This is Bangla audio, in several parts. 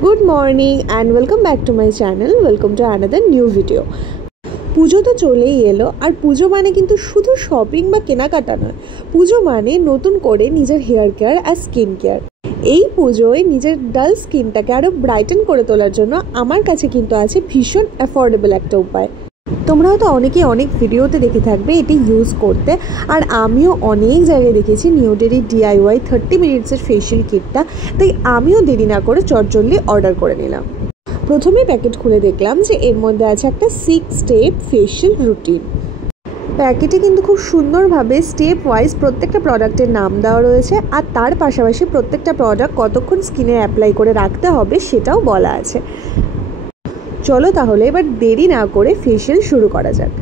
Good morning and welcome back to my channel. Welcome to another new video. পুজো তো চলেই এলো আর পুজো মানে কিন্তু শুধু শপিং বা কেনাকাটা নয়। পুজো মানে নতুন করে নিজের হেয়ার কেয়ার আর স্কিন কেয়ার। এই পুজোয় নিজের ডাল স্কিনটাকে আরও ব্রাইটেন করে তোলার জন্য আমার কাছে কিন্তু আছে ভীষণ অ্যাফোর্ডেবল একটা উপায়। তোমরাও তো অনেকেই অনেক ভিডিওতে দেখে থাকবে এটি ইউজ করতে, আর আমিও অনেক জায়গায় দেখেছি নিউডেরি DIY 30 মিনিটসের ফেশিয়াল কিটটা। তাই আমিও দেরি না করে চটজলদি অর্ডার করে নিলাম। প্রথমে প্যাকেট খুলে দেখলাম যে এর মধ্যে আছে একটা 6 স্টেপ ফেশিয়াল রুটিন। প্যাকেটে কিন্তু খুব সুন্দরভাবে স্টেপ ওয়াইজ প্রত্যেকটা প্রোডাক্টের নাম দেওয়া রয়েছে, আর তার পাশাপাশি প্রত্যেকটা প্রোডাক্ট কতক্ষণ স্কিনে অ্যাপ্লাই করে রাখতে হবে সেটাও বলা আছে। চলো তাহলে এবার দেরি না করে ফেশিয়াল শুরু করা যাক।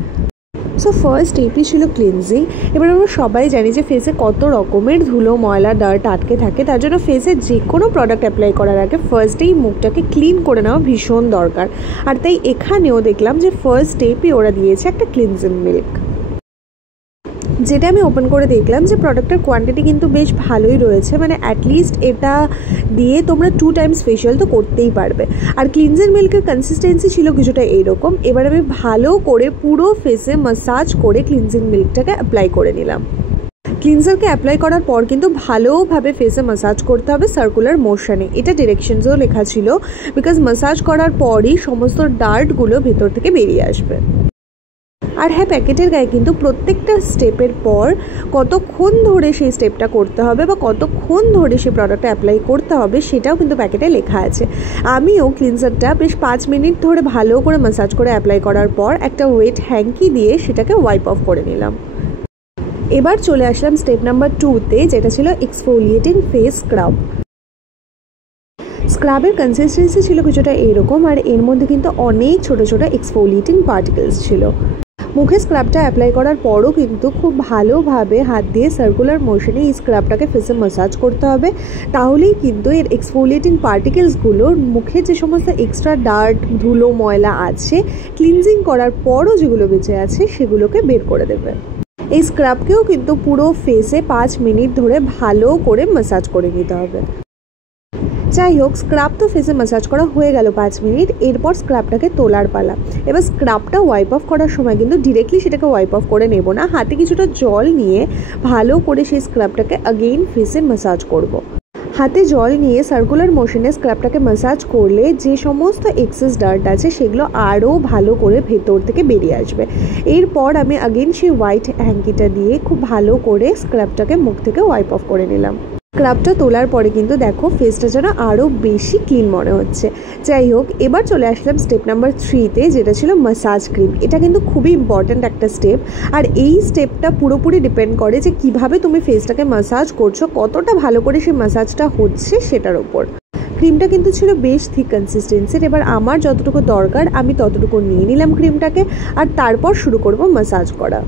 সো ফার্স্ট স্টেপই ছিল ক্লিনজিং। এবার আমরা সবাই জানি যে ফেসে কত রকমের ধুলো ময়লা ডার্ট আটকে থাকে, তার জন্য ফেসে যে কোনো প্রোডাক্ট অ্যাপ্লাই করার আগে ফার্স্টেই মুখটাকে ক্লিন করে নেওয়া ভীষণ দরকার। আর তাই এখানেও দেখলাম যে ফার্স্ট স্টেপই ওরা দিয়েছে একটা ক্লিনজিং মিল্ক, যেটা আমি ওপেন করে দেখলাম যে প্রোডাক্টের কোয়ান্টিটি কিন্তু বেশ ভালোই রয়েছে, মানে অ্যাটলিস্ট এটা দিয়ে তোমরা 2 টাইমস ফেশিয়াল তো করতেই পারবে। আর ক্লিনজার মিল্কের কনসিস্টেন্সি ছিল কিছুটা এইরকম। এবার আমি ভালো করে পুরো ফেসে মাসাজ করে ক্লিনজিং মিল্কটাকে অ্যাপ্লাই করে নিলাম। ক্লিনজারকে অ্যাপ্লাই করার পর কিন্তু ভালোভাবে ফেসে মাসাজ করতে হবে সার্কুলার মোশনে। এটা ডিরেকশনসও লেখা ছিল, বিকজ মাসাজ করার পরই সমস্ত ডার্টগুলো ভেতর থেকে বেরিয়ে আসবে। আর হ্যাঁ, প্যাকেটের গায়ে কিন্তু প্রত্যেকটা স্টেপের পর কতক্ষণ ধরে সেই স্টেপটা করতে হবে বা কতক্ষণ ধরে সেই প্রোডাক্টটা অ্যাপ্লাই করতে হবে সেটাও কিন্তু প্যাকেটে লেখা আছে। আমিও ক্লিনজারটা বেশ 5 মিনিট ধরে ভালো করে ম্যাসাজ করে অ্যাপ্লাই করার পর একটা ওয়েট হ্যাঙ্কি দিয়ে সেটাকে ওয়াইপ অফ করে নিলাম। এবার চলে আসলাম স্টেপ নাম্বার 2-তে, যেটা ছিল এক্সফোলিয়েটিং ফেস স্ক্রাব। স্ক্রাবের কনসিস্টেন্সি ছিল কিছুটা এইরকম, আর এর মধ্যে কিন্তু অনেক ছোট ছোট এক্সফোলিয়েটিং পার্টিকেলস ছিল। মুখে স্ক্রাবটা অ্যাপ্লাই করার পরও কিন্তু খুব ভালোভাবে হাত দিয়ে সার্কুলার মোশনে এই স্ক্রাবটাকে ফেসে ম্যাসাজ করতে হবে। তাহলেই কিন্তু এর এক্সফোলিয়েটিং পার্টিকেলসগুলো মুখে যে সমস্ত এক্সট্রা ডার্ট ধুলো ময়লা আছে ক্লিনজিং করার পরও যেগুলো বেঁচে আছে সেগুলোকে বের করে দেবে। এই স্ক্রাবকেও কিন্তু পুরো ফেসে 5 মিনিট ধরে ভালো করে ম্যাসাজ করে নিতে হবে। যাই হোক, স্ক্রাব তো ফেসে ম্যাসাজ করা হয়ে গেল 5 মিনিট। এরপর স্ক্রাবটাকে তোলার পালা। এবার স্ক্রাবটা ওয়াইপ অফ করার সময় কিন্তু ডিরেক্টলি সেটাকে ওয়াইপ অফ করে নেব না, হাতে কিছুটা জল নিয়ে ভালো করে সেই স্ক্রাবটাকে অগেইন ফেসে ম্যাসাজ করব। হাতে জল নিয়ে সার্কুলার মোশনে স্ক্রাবটাকে ম্যাসাজ করলে যে সমস্ত এক্সেস ডার্ট আছে সেগুলো আরও ভালো করে ভেতর থেকে বেরিয়ে আসবে। এরপর আমি অগেইন সেই হোয়াইট হ্যাঙ্কিটা দিয়ে খুব ভালো করে স্ক্রাবটাকে মুখ থেকে ওয়াইপ অফ করে নিলাম। স্ক্রাবটা তোলার পরে কিন্তু দেখো ফেসটা যেন আরও বেশি ক্লিন মনে হচ্ছে। যাই হোক, এবার চলে আসলাম স্টেপ নাম্বার 3-তে, যেটা ছিল মাসাজ ক্রিম। এটা কিন্তু খুবই ইম্পর্ট্যান্ট একটা স্টেপ, আর এই স্টেপটা পুরোপুরি ডিপেন্ড করে যে কিভাবে তুমি ফেসটাকে মাসাজ করছো, কতটা ভালো করে সেই মাসাজটা হচ্ছে সেটার ওপর। ক্রিমটা কিন্তু ছিল বেশ থিক কনসিস্টেন্সির। এবার আমার যতটুকু দরকার আমি ততটুকু নিয়ে নিলাম ক্রিমটাকে, আর তারপর শুরু করব মাসাজ করা।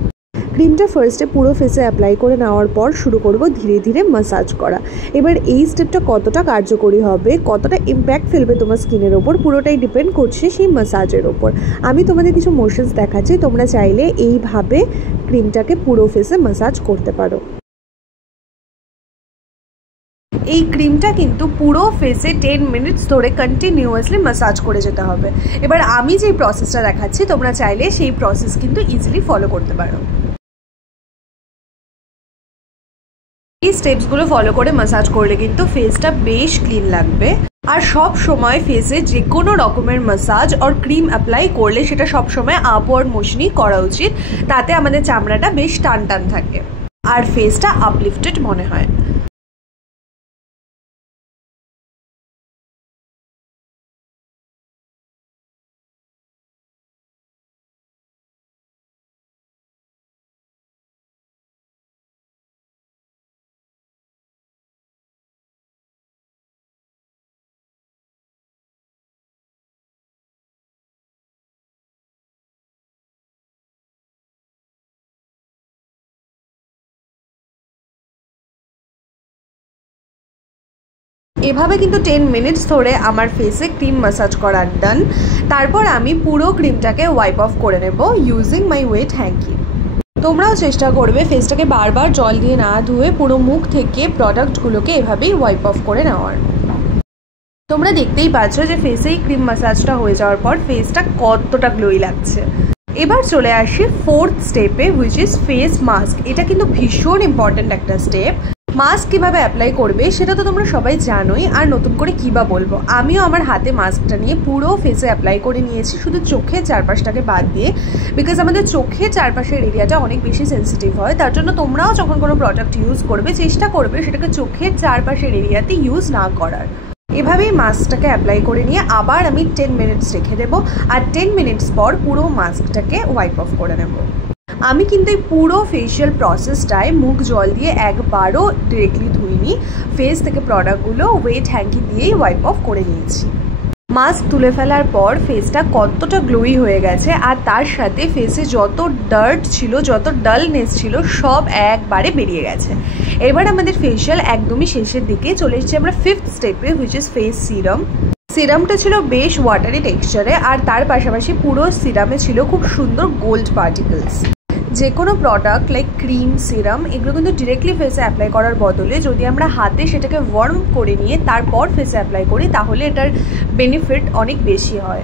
ক্রিমটা ফার্স্টে পুরো ফেসে অ্যাপ্লাই করে নেওয়ার পর শুরু করব ধীরে ধীরে মাসাজ করা। এবার এই স্টেপটা কতটা কার্যকরী হবে, কতটা ইম্প্যাক্ট ফেলবে তোমার স্কিনের ওপর, পুরোটাই ডিপেন্ড করছে সেই মাসাজের ওপর। আমি তোমাদের কিছু মোশনস দেখাচ্ছি, তোমরা চাইলে এইভাবে ক্রিমটাকে পুরো ফেসে মাসাজ করতে পারো। এই ক্রিমটা কিন্তু পুরো ফেসে 10 মিনিটস ধরে কন্টিনিউয়াসলি মাসাজ করে যেতে হবে। এবার আমি যেই প্রসেসটা দেখাচ্ছি তোমরা চাইলে সেই প্রসেস কিন্তু ইজিলি ফলো করতে পারো। এই স্টেপসগুলো ফলো করে মাসাজ করলে কিন্তু ফেসটা বেশ ক্লিন লাগবে। আর সব সময় ফেসে যে কোনো রকমের মাসাজ আর ক্রিম অ্যাপ্লাই করলে সেটা সব সময় আপওয়ার্ড মোশনই করা উচিত, তাতে আমাদের চামড়াটা বেশ টান টান থাকে আর ফেসটা আপলিফটেড মনে হয়। এভাবে কিন্তু 10 মিনিটস ধরে আমার ফেসে ক্রিম মাসাজ করা ডান। তারপর আমি পুরো ক্রিমটাকে ওয়াইপ অফ করে নেব ইউজিং মাই ওয়েট হ্যাঙ্কি। তোমরাও চেষ্টা করবে ফেসটাকে বারবার জল দিয়ে না ধুয়ে পুরো মুখ থেকে প্রোডাক্টগুলোকে এভাবেই ওয়াইপ অফ করে নেওয়ার। তোমরা দেখতেই পাচ্ছ যে ফেসে এই ক্রিম ম্যাসাজটা হয়ে যাওয়ার পর ফেসটা কতটা গ্লোই লাগছে। এবার চলে আসি ফোর্থ স্টেপে, হুইচ ইজ ফেস মাস্ক। এটা কিন্তু ভীষণ ইম্পর্ট্যান্ট একটা স্টেপ। মাস্ক কীভাবে অ্যাপ্লাই করবে সেটা তো তোমরা সবাই জানোই, আর নতুন করে কী বা বলবো। আমিও আমার হাতে মাস্কটা নিয়ে পুরো ফেসে অ্যাপ্লাই করে নিয়েছি, শুধু চোখের চারপাশটাকে বাদ দিয়ে, বিকজ আমাদের চোখের চারপাশের এরিয়াটা অনেক বেশি সেন্সিটিভ হয়। তার জন্য তোমরাও যখন কোনো প্রোডাক্ট ইউজ করবে চেষ্টা করবে সেটাকে চোখের চারপাশের এরিয়াতে ইউজ না করার। এভাবেই মাস্কটাকে অ্যাপ্লাই করে নিয়ে আবার আমি 10 মিনিটস রেখে দেবো, আর 10 মিনিটস পর পুরো মাস্কটাকে ওয়াইপ অফ করে নেব। আমি কিন্তু এই পুরো ফেশিয়াল প্রসেসটায় মুখ জল দিয়ে একবারও ডিরেক্টলি ধুইনি, ফেস থেকে প্রোডাক্টগুলো ওয়েট হ্যাঙ্কি দিয়েই ওয়াইপ অফ করে নিয়েছি। মাস্ক তুলে ফেলার পর ফেসটা কতটা গ্লোই হয়ে গেছে, আর তার সাথে ফেসে যত ডার্ট ছিল, যত ডালনেস ছিল, সব একবারে বেরিয়ে গেছে। এবার আমাদের ফেশিয়াল একদমই শেষের দিকে চলে এসেছি আমরা ফিফথ স্টেপে, হুইচ ইজ ফেস সিরাম। সিরামটা ছিল বেশ ওয়াটারি টেক্সচারে, আর তার পাশাপাশি পুরো সিরামে ছিল খুব সুন্দর গোল্ড পার্টিকেলস। যে কোনো প্রোডাক্ট লাইক ক্রিম, সিরাম, এগুলো কিন্তু ডিরেক্টলি ফেসে অ্যাপ্লাই করার বদলে যদি আমরা হাতে সেটাকে ওয়ার্ম করে নিয়ে তারপর ফেসে অ্যাপ্লাই করি তাহলে এটার বেনিফিট অনেক বেশি হয়।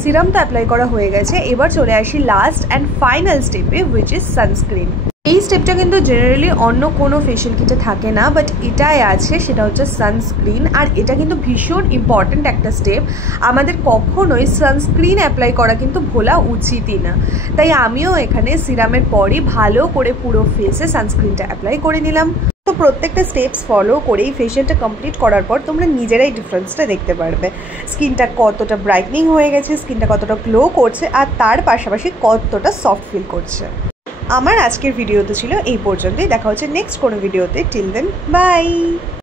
সিরামটা অ্যাপ্লাই করা হয়ে গেছে, এবার চলে আসি লাস্ট অ্যান্ড ফাইনাল স্টেপে, হুইচ ইজ সানস্ক্রিন। এই স্টেপটা কিন্তু জেনারেলি অন্য কোনো ফেশিয়াল কিটে থাকে না, বাট এটাই আছে, সেটা হচ্ছে সানস্ক্রিন। আর এটা কিন্তু ভীষণ ইম্পর্ট্যান্ট একটা স্টেপ। আমাদের কখনোই সানস্ক্রিন অ্যাপ্লাই করা কিন্তু ভোলা উচিতই না। তাই আমিও এখানে সিরামের পরই ভালো করে পুরো ফেসে সানস্ক্রিনটা অ্যাপ্লাই করে নিলাম। তো প্রত্যেকটা স্টেপস ফলো করেই ফেশিয়ালটা কমপ্লিট করার পর তোমরা নিজেরাই ডিফারেন্সটা দেখতে পারবে। স্কিনটা কতটা ব্রাইটনিং হয়ে গেছে, স্কিনটা কতটা গ্লো করছে, আর তার পাশাপাশি কতটা সফট ফিল করছে। আমার আজকের ভিডিওতে ছিল এই পর্যন্তই। দেখা হচ্ছে নেক্সট কোনো ভিডিওতে। Till then, by.